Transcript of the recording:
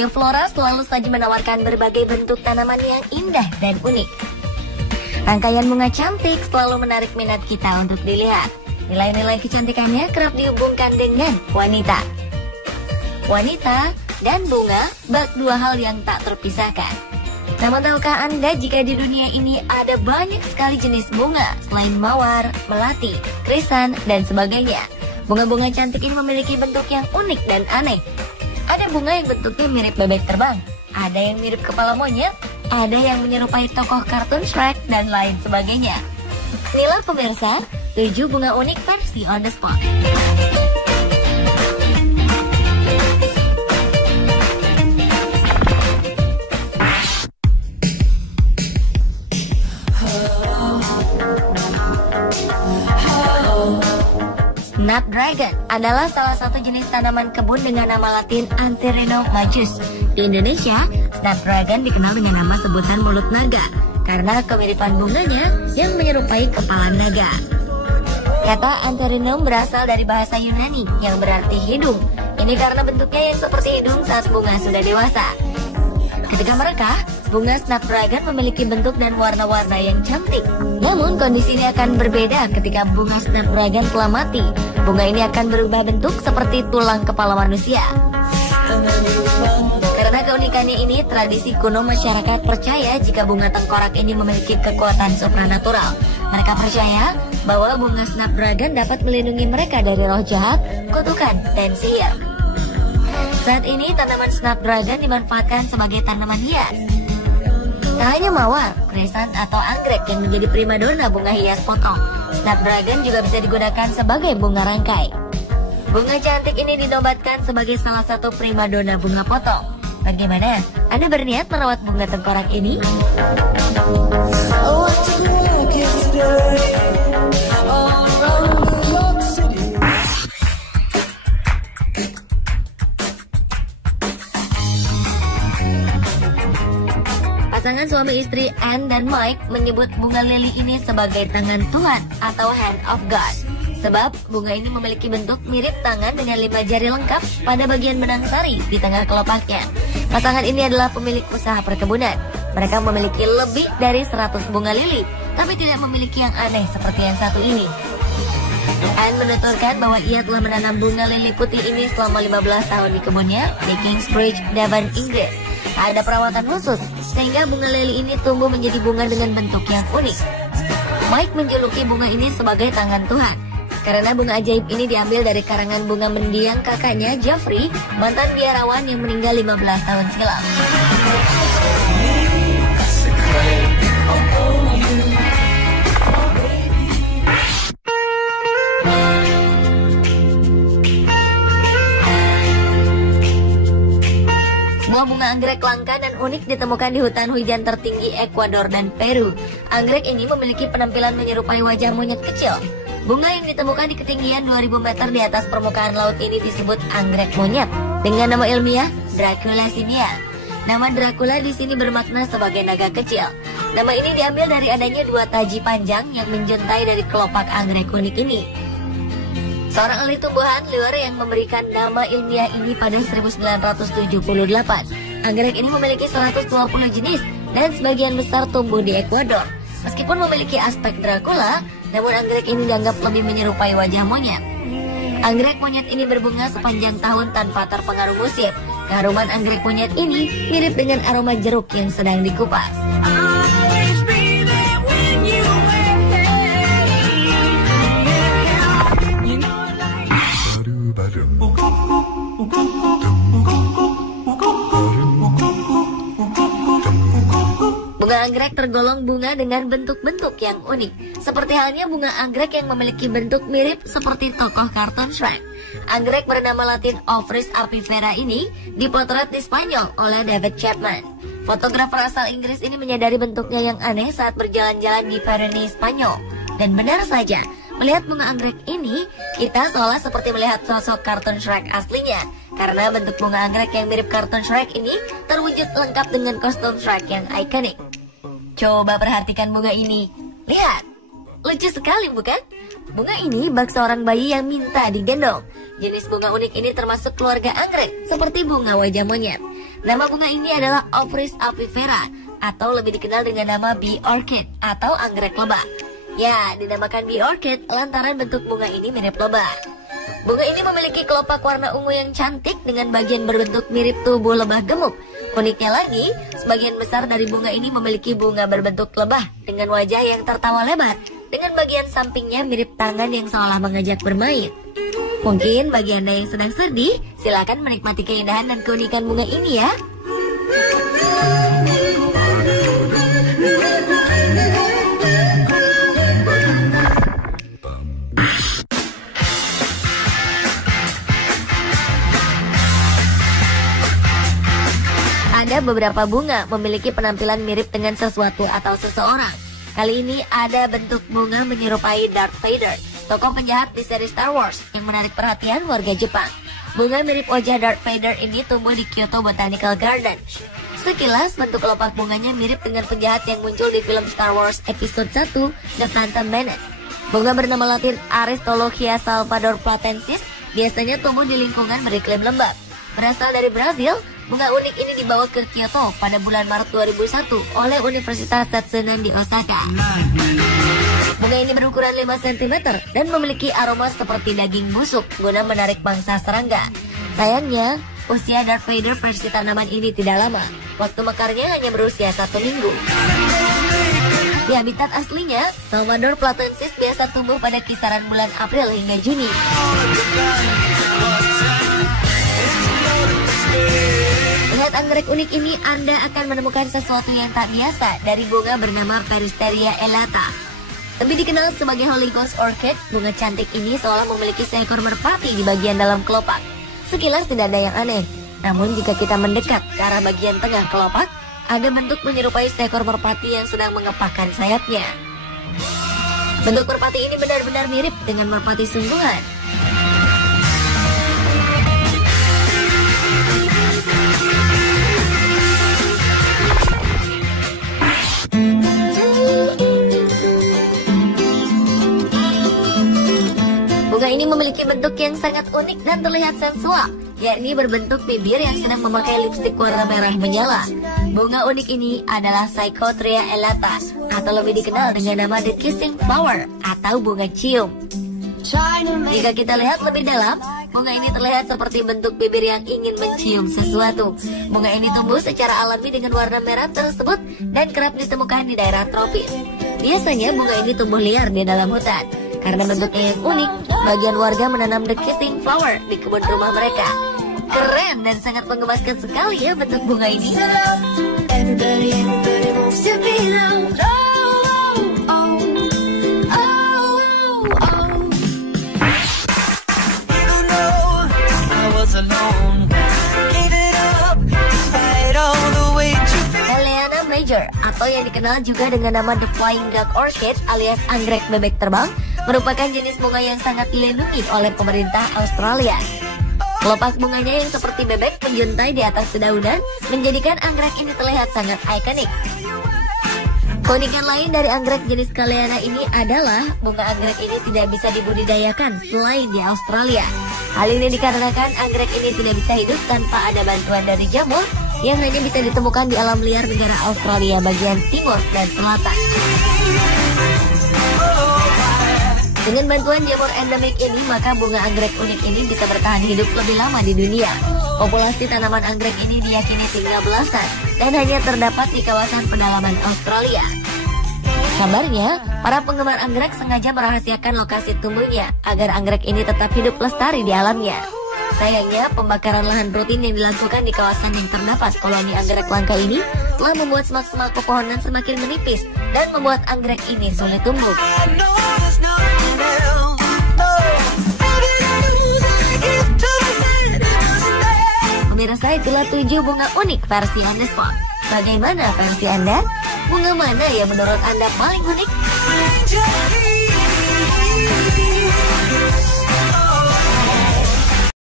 Dunia flora selalu saja menawarkan berbagai bentuk tanaman yang indah dan unik. Rangkaian bunga cantik selalu menarik minat kita untuk dilihat. Nilai-nilai kecantikannya kerap dihubungkan dengan wanita. Wanita dan bunga bak dua hal yang tak terpisahkan. Namun tahukah Anda jika di dunia ini ada banyak sekali jenis bunga selain mawar, melati, krisan, dan sebagainya. Bunga-bunga cantik ini memiliki bentuk yang unik dan aneh. Ada bunga yang bentuknya mirip bebek terbang, ada yang mirip kepala monyet, ada yang menyerupai tokoh kartun Shrek, dan lain sebagainya. Inilah pemirsa, 7 bunga unik versi on the spot. Snapdragon adalah salah satu jenis tanaman kebun dengan nama latin Antherinum majus. Di Indonesia, Snapdragon dikenal dengan nama sebutan mulut naga karena kemiripan bunganya yang menyerupai kepala naga. Kata Antherinum berasal dari bahasa Yunani yang berarti hidung. Ini karena bentuknya yang seperti hidung saat bunga sudah dewasa. Ketika merekah, bunga Snapdragon memiliki bentuk dan warna-warna yang cantik. Namun kondisi ini akan berbeda ketika bunga Snapdragon telah mati. Bunga ini akan berubah bentuk seperti tulang kepala manusia. Karena keunikannya ini, tradisi kuno masyarakat percaya jika bunga tengkorak ini memiliki kekuatan supranatural. Mereka percaya bahwa bunga Snapdragon dapat melindungi mereka dari roh jahat, kutukan, dan sihir. Saat ini tanaman Snapdragon dimanfaatkan sebagai tanaman hias. Tak hanya mawar, krisan, atau anggrek yang menjadi primadona bunga hias potong, Snapdragon juga bisa digunakan sebagai bunga rangkai. Bunga cantik ini dinobatkan sebagai salah satu primadona bunga potong. Bagaimana? Anda berniat merawat bunga tengkorak ini? Pasangan suami istri Anne dan Mike menyebut bunga lili ini sebagai tangan Tuhan atau hand of God. Sebab bunga ini memiliki bentuk mirip tangan dengan 5 jari lengkap pada bagian benang sari di tengah kelopaknya. Pasangan ini adalah pemilik usaha perkebunan. Mereka memiliki lebih dari 100 bunga lili, tapi tidak memiliki yang aneh seperti yang satu ini. Anne menuturkan bahwa ia telah menanam bunga lili putih ini selama 15 tahun di kebunnya di Kingsbridge, Devon, Inggris. Ada perawatan khusus sehingga bunga lili ini tumbuh menjadi bunga dengan bentuk yang unik. Mike menjuluki bunga ini sebagai tangan Tuhan karena bunga ajaib ini diambil dari karangan bunga mendiang kakaknya Jeffrey, mantan biarawan yang meninggal 15 tahun silam. Sebuah bunga anggrek langka dan unik ditemukan di hutan hujan tertinggi Ekuador dan Peru. Anggrek ini memiliki penampilan menyerupai wajah monyet kecil. Bunga yang ditemukan di ketinggian 2000 meter di atas permukaan laut ini disebut anggrek monyet dengan nama ilmiah Draculacinia. Nama Dracula di sini bermakna sebagai naga kecil. Nama ini diambil dari adanya 2 taji panjang yang menjuntai dari kelopak anggrek unik ini. Seorang ahli tumbuhan liar yang memberikan nama ilmiah ini pada 1978. Anggrek ini memiliki 120 jenis dan sebagian besar tumbuh di Ekuador. Meskipun memiliki aspek Dracula, namun anggrek ini dianggap lebih menyerupai wajah monyet. Anggrek monyet ini berbunga sepanjang tahun tanpa terpengaruh musim. Keharuman anggrek monyet ini mirip dengan aroma jeruk yang sedang dikupas. Bunga anggrek tergolong bunga dengan bentuk-bentuk yang unik. Seperti halnya bunga anggrek yang memiliki bentuk mirip seperti tokoh kartun Shrek. Anggrek bernama latin Ophrys apifera ini dipotret di Spanyol oleh David Chapman. Fotografer asal Inggris ini menyadari bentuknya yang aneh saat berjalan-jalan di Pyrenees, Spanyol. Dan benar saja, melihat bunga anggrek ini, kita seolah seperti melihat sosok kartun Shrek aslinya. Karena bentuk bunga anggrek yang mirip kartun Shrek ini terwujud lengkap dengan kostum Shrek yang ikonik. Coba perhatikan bunga ini. Lihat, lucu sekali bukan? Bunga ini bak seorang bayi yang minta digendong. Jenis bunga unik ini termasuk keluarga anggrek, seperti bunga wajah monyet. Nama bunga ini adalah Ophrys apifera atau lebih dikenal dengan nama bee orchid atau anggrek lebah. Ya, dinamakan bee orchid lantaran bentuk bunga ini mirip lebah. Bunga ini memiliki kelopak warna ungu yang cantik dengan bagian berbentuk mirip tubuh lebah gemuk. Uniknya lagi, sebagian besar dari bunga ini memiliki bunga berbentuk lebah dengan wajah yang tertawa lebar, dengan bagian sampingnya mirip tangan yang seolah mengajak bermain. Mungkin bagi Anda yang sedang sedih, silakan menikmati keindahan dan keunikan bunga ini ya. Ada beberapa bunga memiliki penampilan mirip dengan sesuatu atau seseorang. Kali ini ada bentuk bunga menyerupai Darth Vader, tokoh penjahat di seri Star Wars yang menarik perhatian warga Jepang. Bunga mirip wajah Darth Vader ini tumbuh di Kyoto Botanical Garden. Sekilas bentuk kelopak bunganya mirip dengan penjahat yang muncul di film Star Wars Episode 1, The Phantom Menace. Bunga bernama latin Aristolochia salvador platensis biasanya tumbuh di lingkungan beriklim lembab. Berasal dari Brazil, bunga unik ini dibawa ke Kyoto pada bulan Maret 2001 oleh Universitas Setsunan di Osaka. Bunga ini berukuran 5 cm dan memiliki aroma seperti daging busuk guna menarik mangsa serangga. Sayangnya, usia Darth Vader versi tanaman ini tidak lama. Waktu mekarnya hanya berusia 1 minggu. Di habitat aslinya, Salvador platensis biasa tumbuh pada kisaran bulan April hingga Juni. Lihat anggrek unik ini, Anda akan menemukan sesuatu yang tak biasa dari bunga bernama Peristeria elata. Lebih dikenal sebagai Holy Ghost Orchid, bunga cantik ini seolah memiliki seekor merpati di bagian dalam kelopak. Sekilas tidak ada yang aneh, namun jika kita mendekat ke arah bagian tengah kelopak, ada bentuk menyerupai seekor merpati yang sedang mengepakkan sayapnya. Bentuk merpati ini benar-benar mirip dengan merpati sungguhan. Bunga ini memiliki bentuk yang sangat unik dan terlihat sensual, yakni berbentuk bibir yang sedang memakai lipstik warna merah menyala. Bunga unik ini adalah Psychotria elata, atau lebih dikenal dengan nama The Kissing Flower, atau bunga cium. Jika kita lihat lebih dalam, bunga ini terlihat seperti bentuk bibir yang ingin mencium sesuatu. Bunga ini tumbuh secara alami dengan warna merah tersebut dan kerap ditemukan di daerah tropis. Biasanya bunga ini tumbuh liar di dalam hutan. Karena bentuknya yang unik, bagian warga menanam The Kissing Flower di kebun rumah mereka. Keren dan sangat menggemaskan sekali ya bentuk bunga ini. Helleana Major, atau yang dikenal juga dengan nama The Flying Duck Orchid alias anggrek bebek terbang, merupakan jenis bunga yang sangat dilindungi oleh pemerintah Australia. Kelopak bunganya yang seperti bebek menjuntai di atas dedaunan menjadikan anggrek ini terlihat sangat ikonik. Keunikan lain dari anggrek jenis Helleana ini adalah bunga anggrek ini tidak bisa dibudidayakan selain di Australia. Hal ini dikarenakan anggrek ini tidak bisa hidup tanpa ada bantuan dari jamur yang hanya bisa ditemukan di alam liar negara Australia bagian timur dan selatan. Dengan bantuan jamur endemik ini, maka bunga anggrek unik ini bisa bertahan hidup lebih lama di dunia. Populasi tanaman anggrek ini diyakini tinggal belasan dan hanya terdapat di kawasan pedalaman Australia. Kabarnya, para penggemar anggrek sengaja merahasiakan lokasi tumbuhnya agar anggrek ini tetap hidup lestari di alamnya. Sayangnya, pembakaran lahan rutin yang dilakukan di kawasan yang terdapat koloni anggrek langka ini telah membuat semak-semak pepohonan semakin menipis dan membuat anggrek ini sulit tumbuh. Pemirsa, itulah 7 bunga unik versi Anda Spot. Bagaimana versi Anda? Bunga mana yang menurut Anda paling unik?